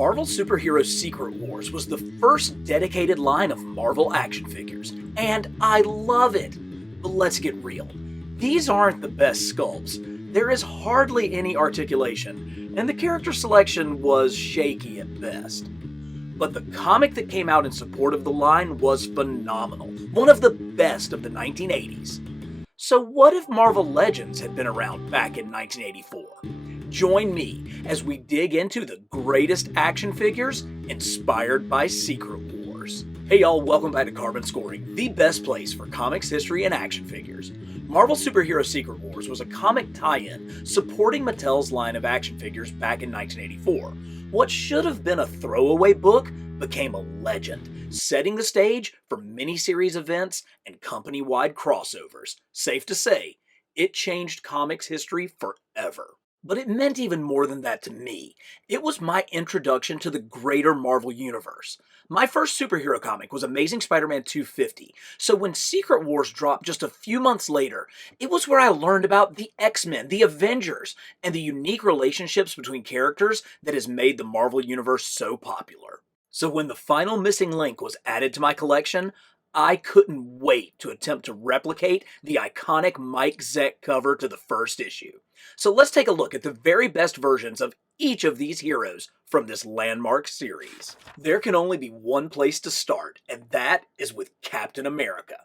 Marvel Superhero Secret Wars was the first dedicated line of Marvel action figures, and I love it. But let's get real. These aren't the best sculpts. There is hardly any articulation, and the character selection was shaky at best. But the comic that came out in support of the line was phenomenal, one of the best of the 1980s. So what if Marvel Legends had been around back in 1984? Join me as we dig into the greatest action figures inspired by Secret Wars. Hey y'all, welcome back to Carbon Scoring, the best place for comics, history, and action figures. Marvel Superhero Secret Wars was a comic tie-in supporting Mattel's line of action figures back in 1984. What should have been a throwaway book became a legend, setting the stage for miniseries events and company-wide crossovers. Safe to say, it changed comics history forever. But it meant even more than that to me. It was my introduction to the greater Marvel Universe. My first superhero comic was Amazing Spider-Man 250, so when Secret Wars dropped just a few months later, it was where I learned about the X-Men, the Avengers, and the unique relationships between characters that has made the Marvel Universe so popular. So when the final missing link was added to my collection, I couldn't wait to attempt to replicate the iconic Mike Zeck cover to the first issue. So let's take a look at the very best versions of each of these heroes from this landmark series. There can only be one place to start, and that is with Captain America.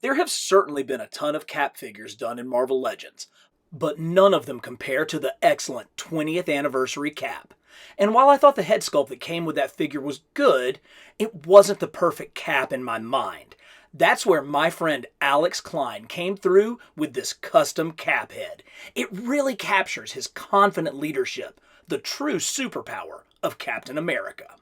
There have certainly been a ton of Cap figures done in Marvel Legends, but none of them compare to the excellent 20th anniversary Cap. And while I thought the head sculpt that came with that figure was good, it wasn't the perfect Cap in my mind. That's where my friend Alex Klein came through with this custom Cap head. It really captures his confident leadership, the true superpower of Captain America.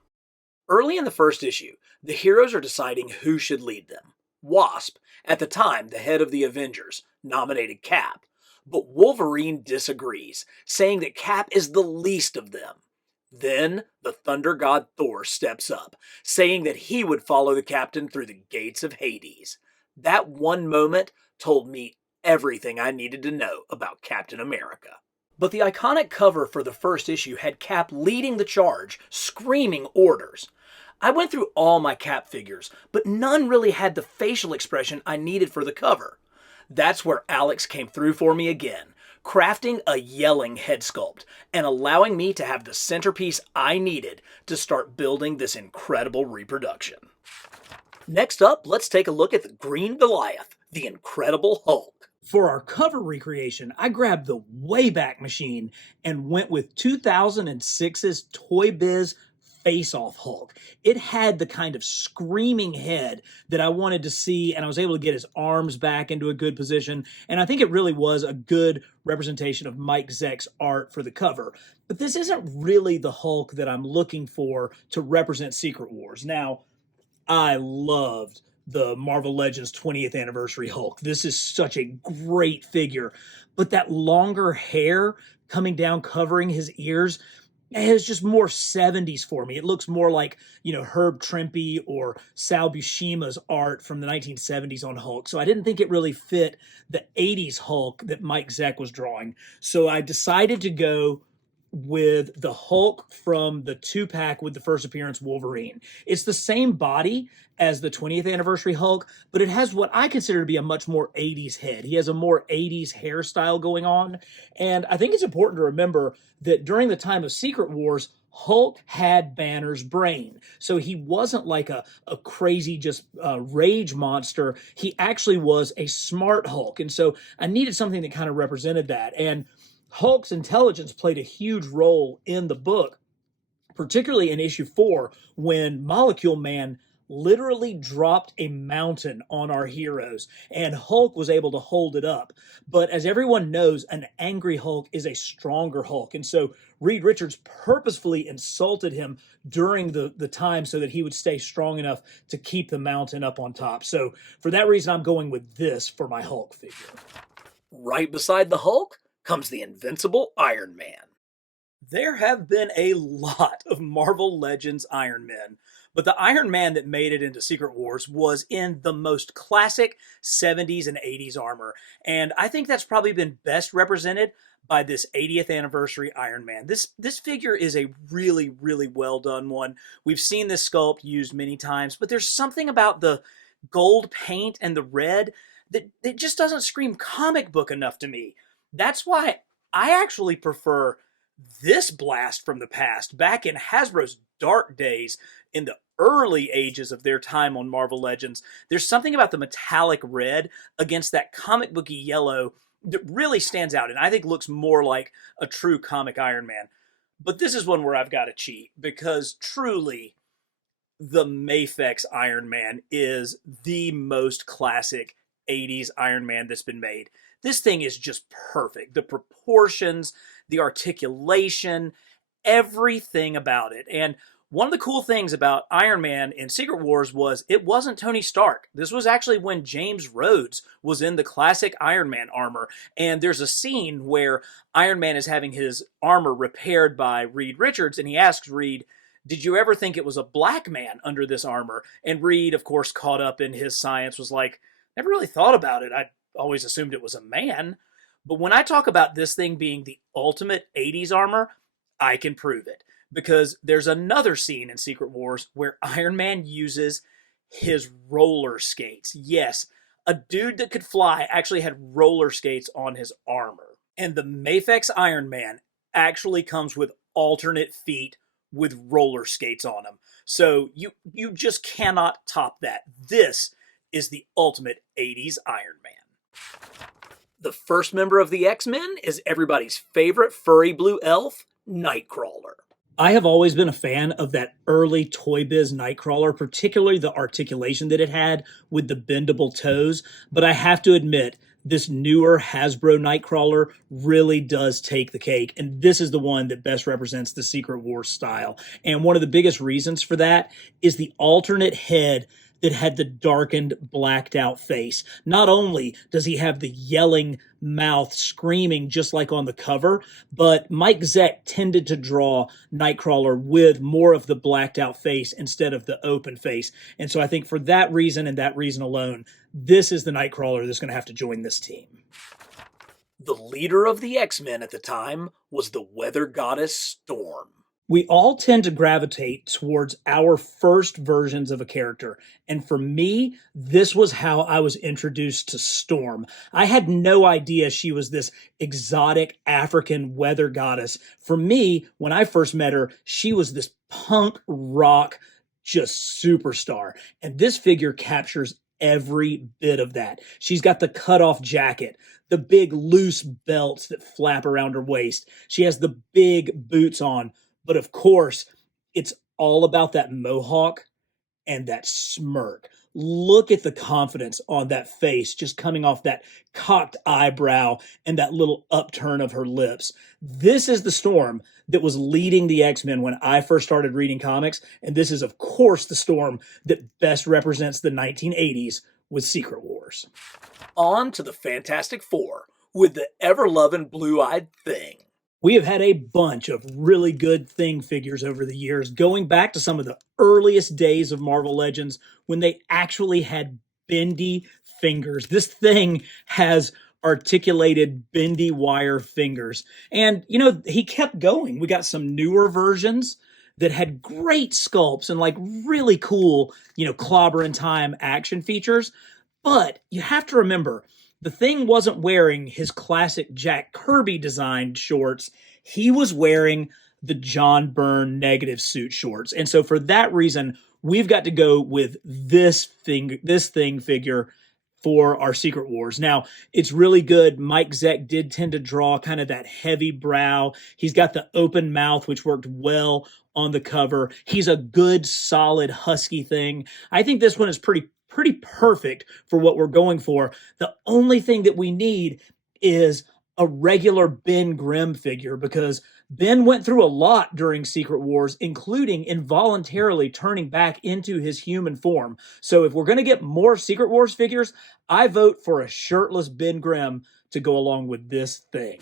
Early in the first issue, the heroes are deciding who should lead them. Wasp, at the time the head of the Avengers, nominated Cap, but Wolverine disagrees, saying that Cap is the least of them. Then, the Thunder God Thor steps up, saying that he would follow the captain through the gates of Hades. That one moment told me everything I needed to know about Captain America. But the iconic cover for the first issue had Cap leading the charge, screaming orders. I went through all my Cap figures, but none really had the facial expression I needed for the cover. That's where Alex came through for me again, crafting a yelling head sculpt and allowing me to have the centerpiece I needed to start building this incredible reproduction. Next up, let's take a look at the Green Goliath, the Incredible Hulk. For our cover recreation, I grabbed the Wayback Machine and went with 2006's Toy Biz Face-Off Hulk. It had the kind of screaming head that I wanted to see, and I was able to get his arms back into a good position, and I think it really was a good representation of Mike Zeck's art for the cover. But this isn't really the Hulk that I'm looking for to represent Secret Wars. Now, I loved the Marvel Legends 20th Anniversary Hulk. This is such a great figure, but that longer hair coming down covering his ears, it is just more 70s for me. It looks more like, Herb Trimpe or Sal Buscema's art from the 1970s on Hulk. So I didn't think it really fit the 80s Hulk that Mike Zeck was drawing. So I decided to go with the Hulk from the 2-pack with the first appearance Wolverine. It's the same body as the 20th anniversary Hulk, but it has what I consider to be a much more 80s head. He has a more 80s hairstyle going on. And I think it's important to remember that during the time of Secret Wars, Hulk had Banner's brain. So he wasn't like a crazy just rage monster. He actually was a smart Hulk. And so I needed something that kind of represented that. And Hulk's intelligence played a huge role in the book, particularly in issue 4, when Molecule Man literally dropped a mountain on our heroes, and Hulk was able to hold it up. But as everyone knows, an angry Hulk is a stronger Hulk, and so Reed Richards purposefully insulted him during the time so that he would stay strong enough to keep the mountain up on top. So for that reason, I'm going with this for my Hulk figure. Right beside the Hulk comes the invincible Iron Man. There have been a lot of Marvel Legends Iron Men, but the Iron Man that made it into Secret Wars was in the most classic 70s and 80s armor. And I think that's probably been best represented by this 80th anniversary Iron Man. This figure is a really, really well done one. We've seen this sculpt used many times, but there's something about the gold paint and the red that just doesn't scream comic book enough to me. That's why I actually prefer this blast from the past, back in Hasbro's dark days, in the early ages of their time on Marvel Legends. There's something about the metallic red against that comic booky yellow that really stands out and I think looks more like a true comic Iron Man. But this is one where I've got to cheat, because truly the Mafex Iron Man is the most classic 80s Iron Man that's been made. This thing is just perfect. The proportions, the articulation, everything about it. And one of the cool things about Iron Man in Secret Wars was it wasn't Tony Stark. This was actually when James Rhodes was in the classic Iron Man armor. And there's a scene where Iron Man is having his armor repaired by Reed Richards, and he asks Reed, "Did you ever think it was a black man under this armor?" And Reed, of course, caught up in his science, was like, "Never really thought about it. I always assumed it was a man." But when I talk about this thing being the ultimate 80s armor, I can prove it. Because there's another scene in Secret Wars where Iron Man uses his roller skates. Yes, a dude that could fly actually had roller skates on his armor. And the Mafex Iron Man actually comes with alternate feet with roller skates on them. So you just cannot top that. This is the ultimate 80s Iron Man. The first member of the X-Men is everybody's favorite furry blue elf, Nightcrawler. I have always been a fan of that early Toy Biz Nightcrawler, particularly the articulation that it had with the bendable toes. But I have to admit, this newer Hasbro Nightcrawler really does take the cake. And this is the one that best represents the Secret Wars style. And one of the biggest reasons for that is the alternate head that had the darkened, blacked out face. Not only does he have the yelling mouth screaming just like on the cover, but Mike Zeck tended to draw Nightcrawler with more of the blacked out face instead of the open face. And so I think for that reason and that reason alone, this is the Nightcrawler that's going to have to join this team. The leader of the X-Men at the time was the weather goddess Storm. We all tend to gravitate towards our first versions of a character. And for me, this was how I was introduced to Storm. I had no idea she was this exotic African weather goddess. For me, when I first met her, she was this punk rock, just superstar. And this figure captures every bit of that. She's got the cutoff jacket, the big loose belts that flap around her waist. She has the big boots on. But of course, it's all about that mohawk and that smirk. Look at the confidence on that face just coming off that cocked eyebrow and that little upturn of her lips. This is the Storm that was leading the X-Men when I first started reading comics. And this is, of course, the Storm that best represents the 1980s with Secret Wars. On to the Fantastic Four with the ever-loving blue-eyed Thing. We have had a bunch of really good Thing figures over the years, going back to some of the earliest days of Marvel Legends when they actually had bendy fingers. This Thing has articulated bendy wire fingers. And, you know, he kept going. We got some newer versions that had great sculpts and like really cool, clobber in time action features. But you have to remember, the Thing wasn't wearing his classic Jack Kirby designed shorts. He was wearing the John Byrne negative suit shorts. And so for that reason, we've got to go with this Thing figure for our Secret Wars. Now, it's really good. Mike Zeck did tend to draw kind of that heavy brow. He's got the open mouth, which worked well on the cover. He's a good, solid, husky Thing. I think this one is pretty perfect for what we're going for. The only thing that we need is a regular Ben Grimm figure, because Ben went through a lot during Secret Wars, including involuntarily turning back into his human form. So if we're going to get more Secret Wars figures, I vote for a shirtless Ben Grimm to go along with this Thing.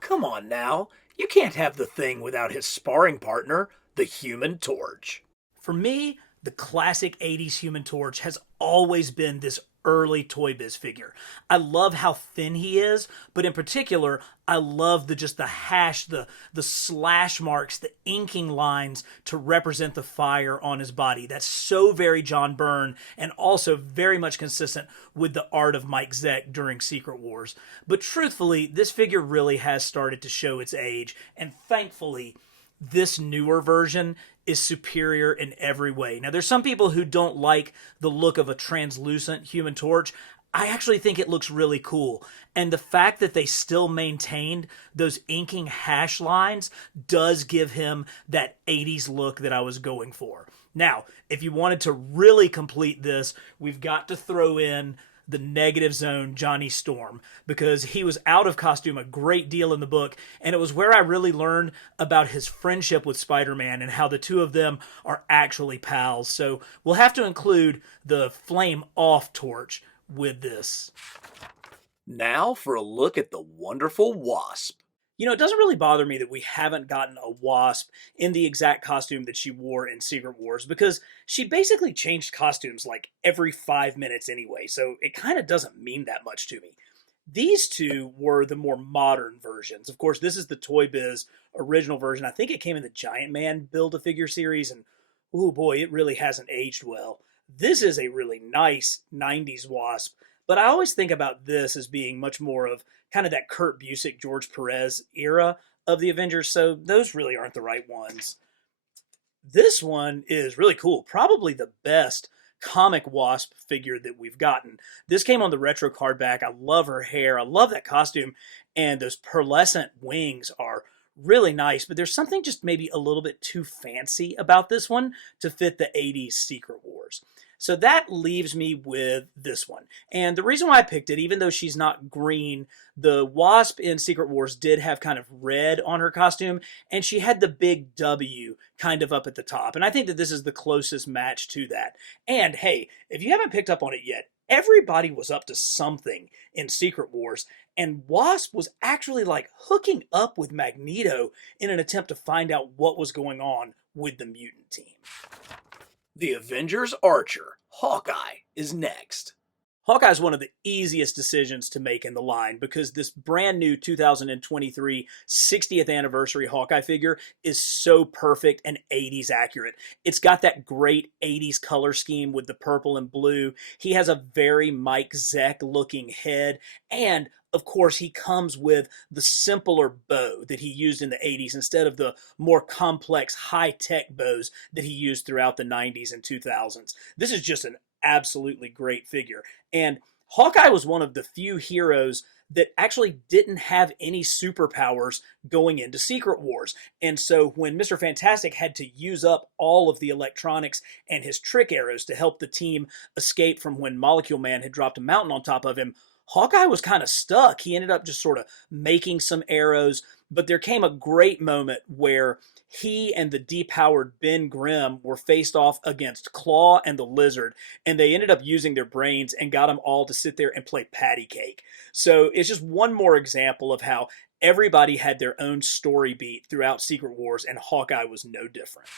Come on now. You can't have the Thing without his sparring partner, the Human Torch. For me, the classic 80s Human Torch has always been this early Toy Biz figure. I love how thin he is, but in particular, I love the hash, the slash marks, the inking lines to represent the fire on his body. That's so very John Byrne and also very much consistent with the art of Mike Zeck during Secret Wars. But truthfully, this figure really has started to show its age, and thankfully, this newer version is superior in every way. Now, there's some people who don't like the look of a translucent Human Torch. I actually think it looks really cool. And the fact that they still maintained those inking hash lines does give him that 80s look that I was going for. Now, if you wanted to really complete this, we've got to throw in the Negative Zone Johnny Storm, because he was out of costume a great deal in the book, and it was where I really learned about his friendship with Spider-Man and how the two of them are actually pals. So we'll have to include the Flame Off Torch with this. Now for a look at the wonderful Wasp. You know, it doesn't really bother me that we haven't gotten a Wasp in the exact costume that she wore in Secret Wars, because she basically changed costumes like every 5 minutes anyway, so it kind of doesn't mean that much to me. These two were the more modern versions. Of course, this is the Toy Biz original version. I think it came in the Giant Man Build-A-Figure series, and oh boy, it really hasn't aged well. This is a really nice 90s Wasp, but I always think about this as being much more of kind of that Kurt Busiek, George Perez era of the Avengers, so those really aren't the right ones. This one is really cool. Probably the best comic Wasp figure that we've gotten. This came on the retro card back. I love her hair. I love that costume. And those pearlescent wings are really nice, but there's something just maybe a little bit too fancy about this one to fit the 80s Secret Wars. So that leaves me with this one. And the reason why I picked it, even though she's not green, the Wasp in Secret Wars did have kind of red on her costume, and she had the big W kind of up at the top. And I think that this is the closest match to that. And hey, if you haven't picked up on it yet, everybody was up to something in Secret Wars, and Wasp was actually like hooking up with Magneto in an attempt to find out what was going on with the mutant team. The Avengers Archer, Hawkeye, is next. Hawkeye is one of the easiest decisions to make in the line, because this brand new 2023 60th anniversary Hawkeye figure is so perfect and 80s accurate. It's got that great 80s color scheme with the purple and blue. He has a very Mike Zeck looking head, and of course, he comes with the simpler bow that he used in the 80s instead of the more complex high-tech bows that he used throughout the 90s and 2000s. This is just an absolutely great figure. And Hawkeye was one of the few heroes that actually didn't have any superpowers going into Secret Wars. And so when Mr. Fantastic had to use up all of the electronics and his trick arrows to help the team escape from when Molecule Man had dropped a mountain on top of him, Hawkeye was kind of stuck. He ended up just sort of making some arrows, but there came a great moment where he and the depowered Ben Grimm were faced off against Claw and the Lizard, and they ended up using their brains and got them all to sit there and play patty cake. So it's just one more example of how everybody had their own story beat throughout Secret Wars, and Hawkeye was no different.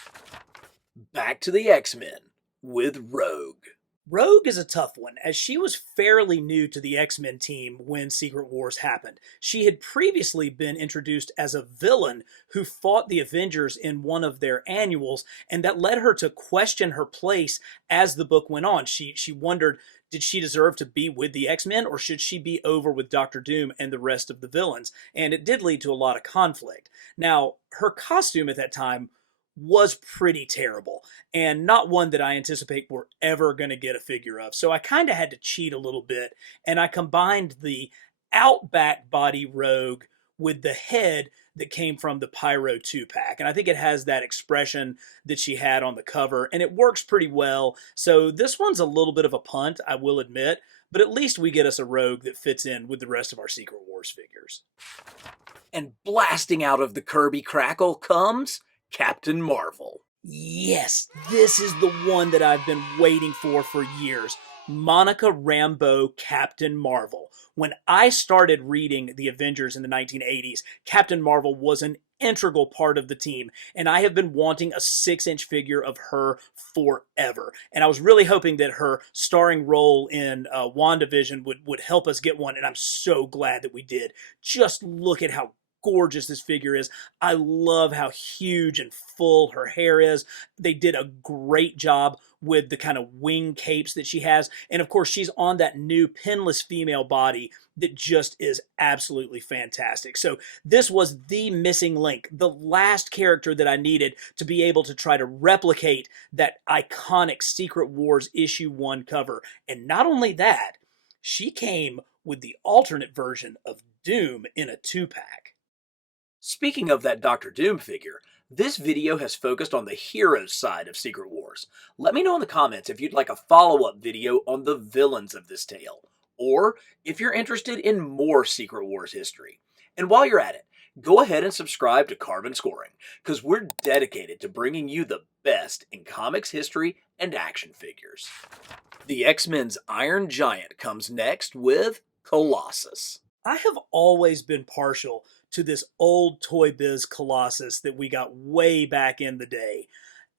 Back to the X-Men with Rogue. Rogue is a tough one, as she was fairly new to the X-Men team when Secret Wars happened. She had previously been introduced as a villain who fought the Avengers in one of their annuals, and that led her to question her place as the book went on. She wondered, did she deserve to be with the X-Men, or should she be over with Doctor Doom and the rest of the villains? And it did lead to a lot of conflict. Now, her costume at that time was pretty terrible, and not one that I anticipate we're ever going to get a figure of. So I kind of had to cheat a little bit, and I combined the Outback body Rogue with the head that came from the Pyro 2-pack. And I think it has that expression that she had on the cover, and it works pretty well. So this one's a little bit of a punt, I will admit, but at least we get us a Rogue that fits in with the rest of our Secret Wars figures. And blasting out of the Kirby crackle comes Captain Marvel. Yes, this is the one that I've been waiting for years. Monica Rambeau Captain Marvel. When I started reading the Avengers in the 1980s, Captain Marvel was an integral part of the team, and I have been wanting a 6-inch figure of her forever. And I was really hoping that her starring role in WandaVision would help us get one, and I'm so glad that we did. Just look at how gorgeous this figure is. I love how huge and full her hair is. They did a great job with the kind of wing capes that she has. And of course, she's on that new pinless female body that just is absolutely fantastic. So this was the missing link, the last character that I needed to be able to try to replicate that iconic Secret Wars issue 1 cover. And not only that, she came with the alternate version of Doom in a 2-pack. Speaking of that Doctor Doom figure, this video has focused on the heroes side of Secret Wars. Let me know in the comments if you'd like a follow-up video on the villains of this tale, or if you're interested in more Secret Wars history. And while you're at it, go ahead and subscribe to Carbon Scoring, because we're dedicated to bringing you the best in comics history and action figures. The X-Men's Iron Giant comes next with Colossus. I have always been partial to this old Toy Biz Colossus that we got way back in the day.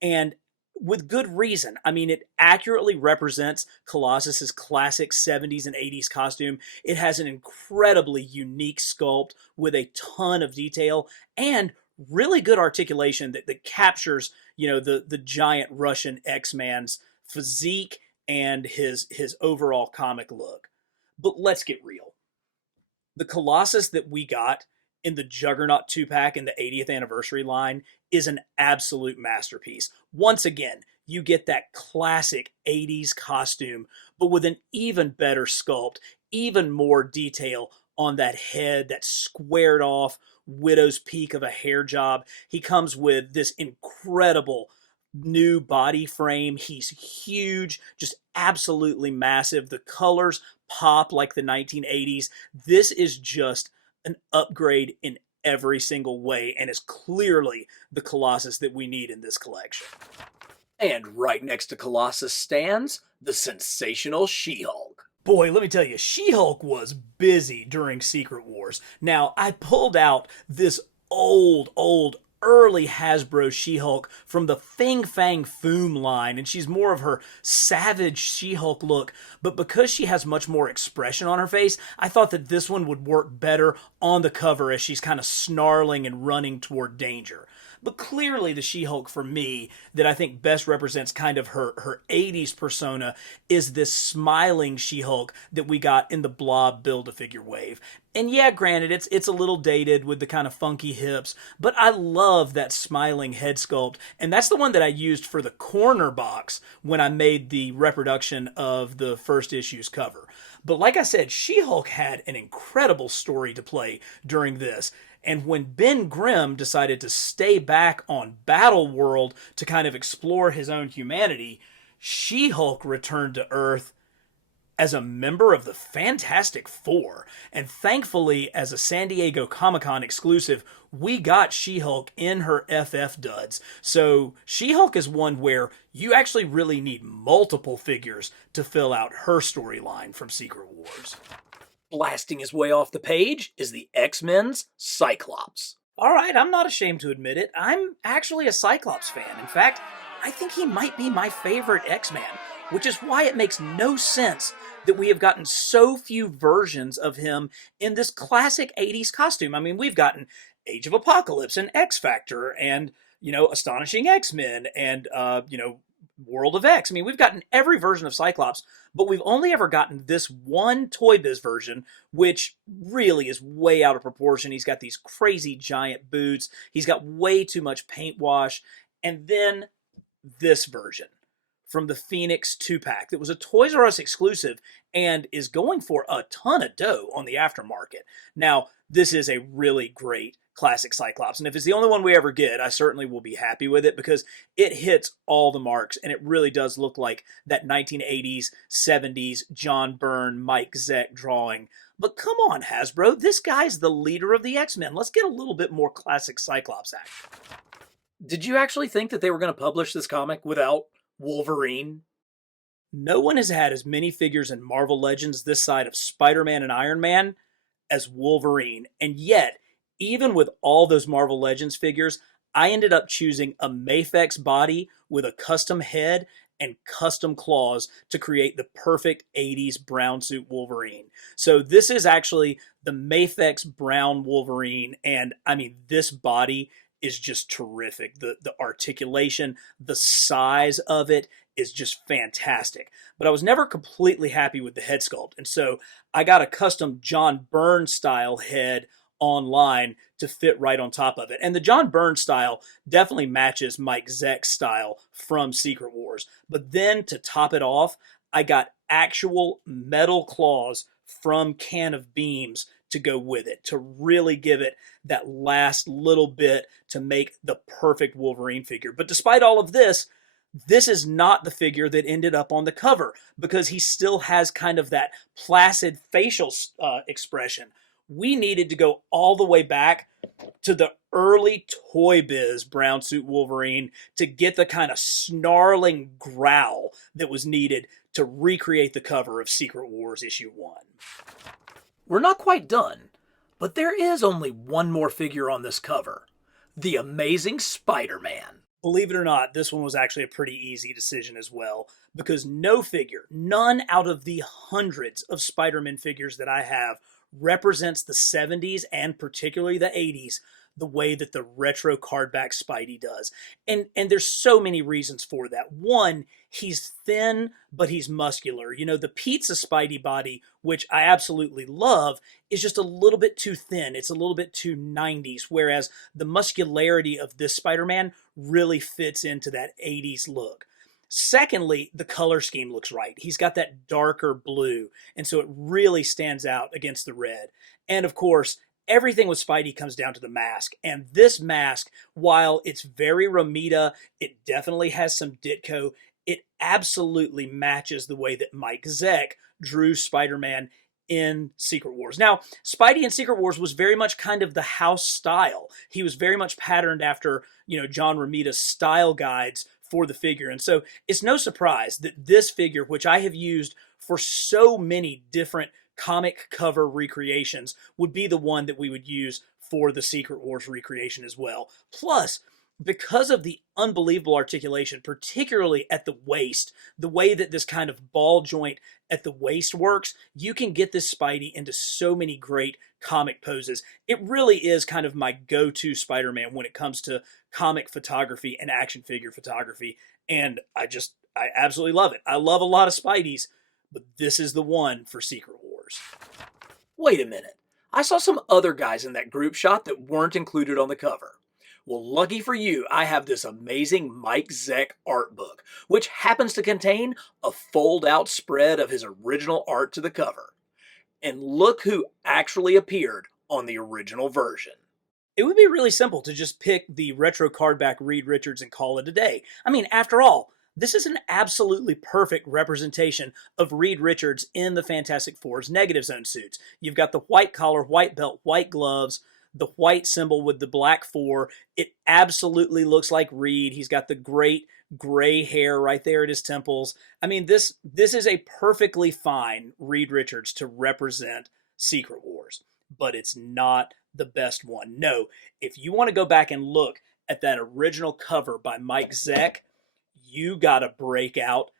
And with good reason. I mean, it accurately represents Colossus's classic 70s and 80s costume. It has an incredibly unique sculpt with a ton of detail and really good articulation that captures, the giant Russian X-Man's physique and his overall comic look. But let's get real. The Colossus that we got in the Juggernaut 2-pack in the 80th anniversary line is an absolute masterpiece. Once again, you get that classic 80s costume, but with an even better sculpt, even more detail on that head, that squared off widow's peak of a hair job. He comes with this incredible new body frame. He's huge, just absolutely massive. The colors pop like the 1980s. This is just an upgrade in every single way and is clearly the Colossus that we need in this collection. And right next to Colossus stands the sensational She-Hulk. Boy, let me tell you, She-Hulk was busy during Secret Wars. Now, I pulled out this old, early Hasbro She-Hulk from the Fing Fang Foom line, and she's more of her savage She-Hulk look, but because she has much more expression on her face, I thought that this one would work better on the cover as she's kind of snarling and running toward danger. But clearly the She-Hulk for me that I think best represents kind of her 80s persona is this smiling She-Hulk that we got in the Blob Build-A-Figure wave. And yeah, granted, it's a little dated with the kind of funky hips, but I love that smiling head sculpt, and that's the one that I used for the corner box when I made the reproduction of the first issue's cover. But like I said, She-Hulk had an incredible story to play during this. And when Ben Grimm decided to stay back on Battle World to kind of explore his own humanity, She-Hulk returned to Earth as a member of the Fantastic Four. And thankfully, as a San Diego Comic-Con exclusive, we got She-Hulk in her FF duds. So She-Hulk is one where you actually really need multiple figures to fill out her storyline from Secret Wars. Blasting his way off the page is the X-Men's Cyclops. All right, I'm not ashamed to admit it. I'm actually a Cyclops fan. In fact, I think he might be my favorite X-Man, which is why it makes no sense that we have gotten so few versions of him in this classic 80s costume. I mean, we've gotten Age of Apocalypse and X-Factor and, Astonishing X-Men and, World of X. I mean, we've gotten every version of Cyclops, but we've only ever gotten this one Toy Biz version, which really is way out of proportion. He's got these crazy giant boots. He's got way too much paint wash. And then this version from the Phoenix 2-pack that was a Toys R Us exclusive and is going for a ton of dough on the aftermarket. Now, this is a really great classic Cyclops, and if it's the only one we ever get, I certainly will be happy with it because it hits all the marks, and it really does look like that 1980s, 70s John Byrne, Mike Zeck drawing. But come on, Hasbro, this guy's the leader of the X-Men. Let's get a little bit more classic Cyclops action. Did you actually think that they were going to publish this comic without Wolverine? No one has had as many figures in Marvel Legends this side of Spider-Man and Iron Man as Wolverine, and yet even with all those Marvel Legends figures, I ended up choosing a Mafex body with a custom head and custom claws to create the perfect 80s brown suit Wolverine. So this is actually the Mafex brown Wolverine, and I mean, this body is just terrific. The articulation, the size of it is just fantastic. But I was never completely happy with the head sculpt, and so I got a custom John Byrne style head online to fit right on top of it. And the John Byrne style definitely matches Mike Zeck's style from Secret Wars. But then to top it off, I got actual metal claws from Can of Beams to go with it, to really give it that last little bit to make the perfect Wolverine figure. But despite all of this, this is not the figure that ended up on the cover, because he still has kind of that placid facial expression. We needed to go all the way back to the early Toy Biz brown suit Wolverine to get the kind of snarling growl that was needed to recreate the cover of Secret Wars issue 1. We're not quite done, but there is only one more figure on this cover: the Amazing Spider-Man. Believe it or not, this one was actually a pretty easy decision as well, because no figure, none out of the hundreds of Spider-Man figures that I have, represents the 70s and particularly the 80s the way that the retro cardback Spidey does. And there's so many reasons for that. One, he's thin, but he's muscular. You know, the pizza Spidey body, which I absolutely love, is just a little bit too thin. It's a little bit too 90s, whereas the muscularity of this Spider-Man really fits into that 80s look. Secondly, the color scheme looks right. He's got that darker blue, and so it really stands out against the red. And of course, everything with Spidey comes down to the mask. And this mask, while it's very Romita, it definitely has some Ditko, it absolutely matches the way that Mike Zeck drew Spider-Man in Secret Wars. Now, Spidey in Secret Wars was very much kind of the house style. He was very much patterned after, John Romita's style guides for the figure. And so it's no surprise that this figure, which I have used for so many different comic cover recreations, would be the one that we would use for the Secret Wars recreation as well. Plus, because of the unbelievable articulation, particularly at the waist, the way that this kind of ball joint at the waist works, you can get this Spidey into so many great comic poses. It really is kind of my go-to Spider-Man when it comes to comic photography and action figure photography, and I absolutely love it. I love a lot of Spideys, but this is the one for Secret Wars. Wait a minute. I saw some other guys in that group shot that weren't included on the cover. Well, lucky for you, I have this amazing Mike Zeck art book, which happens to contain a fold-out spread of his original art to the cover. And look who actually appeared on the original version. It would be really simple to just pick the retro cardback Reed Richards and call it a day. I mean, after all, this is an absolutely perfect representation of Reed Richards in the Fantastic Four's Negative Zone suits. You've got the white collar, white belt, white gloves, the white symbol with the black 4. It absolutely looks like Reed. He's got the great gray hair right there at his temples. I mean, this is a perfectly fine Reed Richards to represent Secret Wars, but it's not the best one. No, if you want to go back and look at that original cover by Mike Zeck, you gotta break out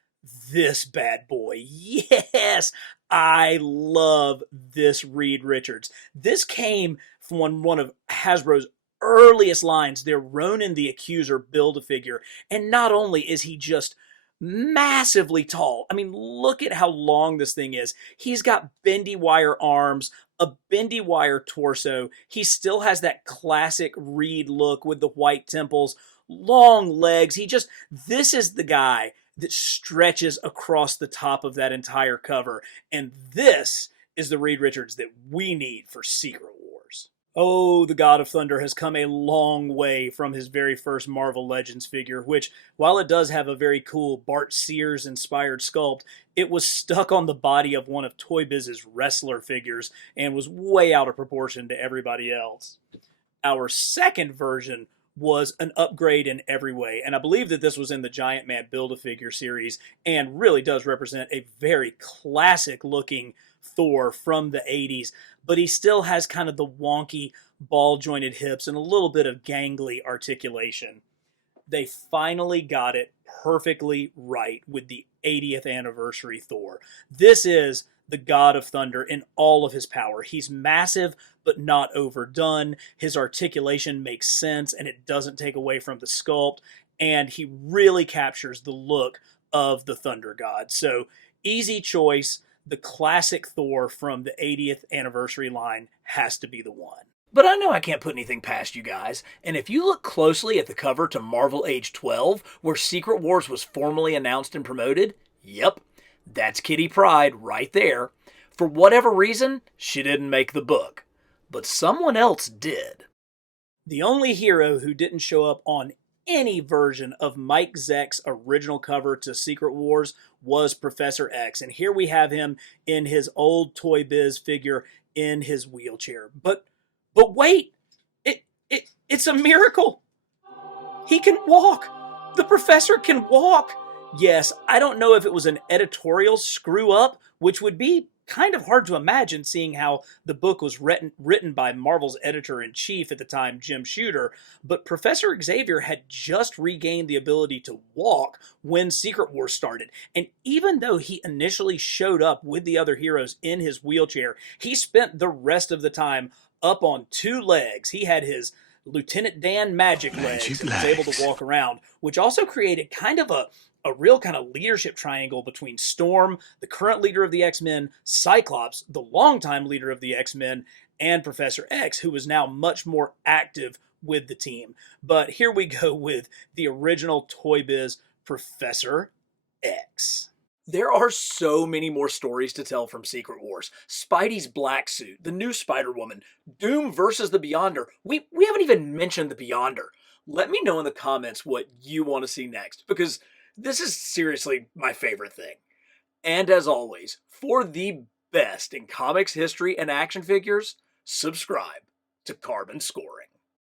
this bad boy. Yes, I love this Reed Richards. This came from one of Hasbro's earliest lines, their Ronan the Accuser Build-A-Figure. And not only is he just massively tall, I mean, look at how long this thing is. He's got bendy wire arms, a bendy wire torso. He still has that classic Reed look with the white temples, long legs. This is the guy that stretches across the top of that entire cover. And this is the Reed Richards that we need for Secret Wars. Oh, the God of Thunder has come a long way from his very first Marvel Legends figure, which, while it does have a very cool Bart Sears-inspired sculpt, it was stuck on the body of one of Toy Biz's wrestler figures and was way out of proportion to everybody else. Our second version was an upgrade in every way. And I believe that this was in the Giant Man Build-A-Figure series and really does represent a very classic looking Thor from the 80s, but he still has kind of the wonky ball jointed hips and a little bit of gangly articulation. They finally got it perfectly right with the 80th anniversary Thor. This is the God of Thunder in all of his power. He's massive, but not overdone. His articulation makes sense, and it doesn't take away from the sculpt, and he really captures the look of the Thunder God. So, easy choice. The classic Thor from the 80th anniversary line has to be the one. But I know I can't put anything past you guys, and if you look closely at the cover to Marvel Age 12, where Secret Wars was formally announced and promoted, yep, that's Kitty Pryde right there. For whatever reason, she didn't make the book, but someone else did. The only hero who didn't show up on any version of Mike Zeck's original cover to Secret Wars was Professor X, and here we have him in his old Toy Biz figure in his wheelchair. But wait, it's a miracle. He can walk. The professor can walk. Yes, I don't know if it was an editorial screw up, which would be kind of hard to imagine seeing how the book was written by Marvel's editor-in-chief at the time, Jim Shooter, but Professor Xavier had just regained the ability to walk when Secret Wars started, and even though he initially showed up with the other heroes in his wheelchair, he spent the rest of the time up on two legs. He had his Lieutenant Dan magic legs and was able to walk around, which also created kind of a real kind of leadership triangle between Storm, the current leader of the X-Men, Cyclops, the longtime leader of the X-Men, and Professor X, who was now much more active with the team. But here we go with the original Toy Biz Professor X. There are so many more stories to tell from Secret Wars. Spidey's black suit, the new Spider-Woman, Doom versus the Beyonder. We haven't even mentioned the Beyonder. Let me know in the comments what you want to see next, because this is seriously my favorite thing. And as always, for the best in comics history and action figures, subscribe to Carbon Scoring.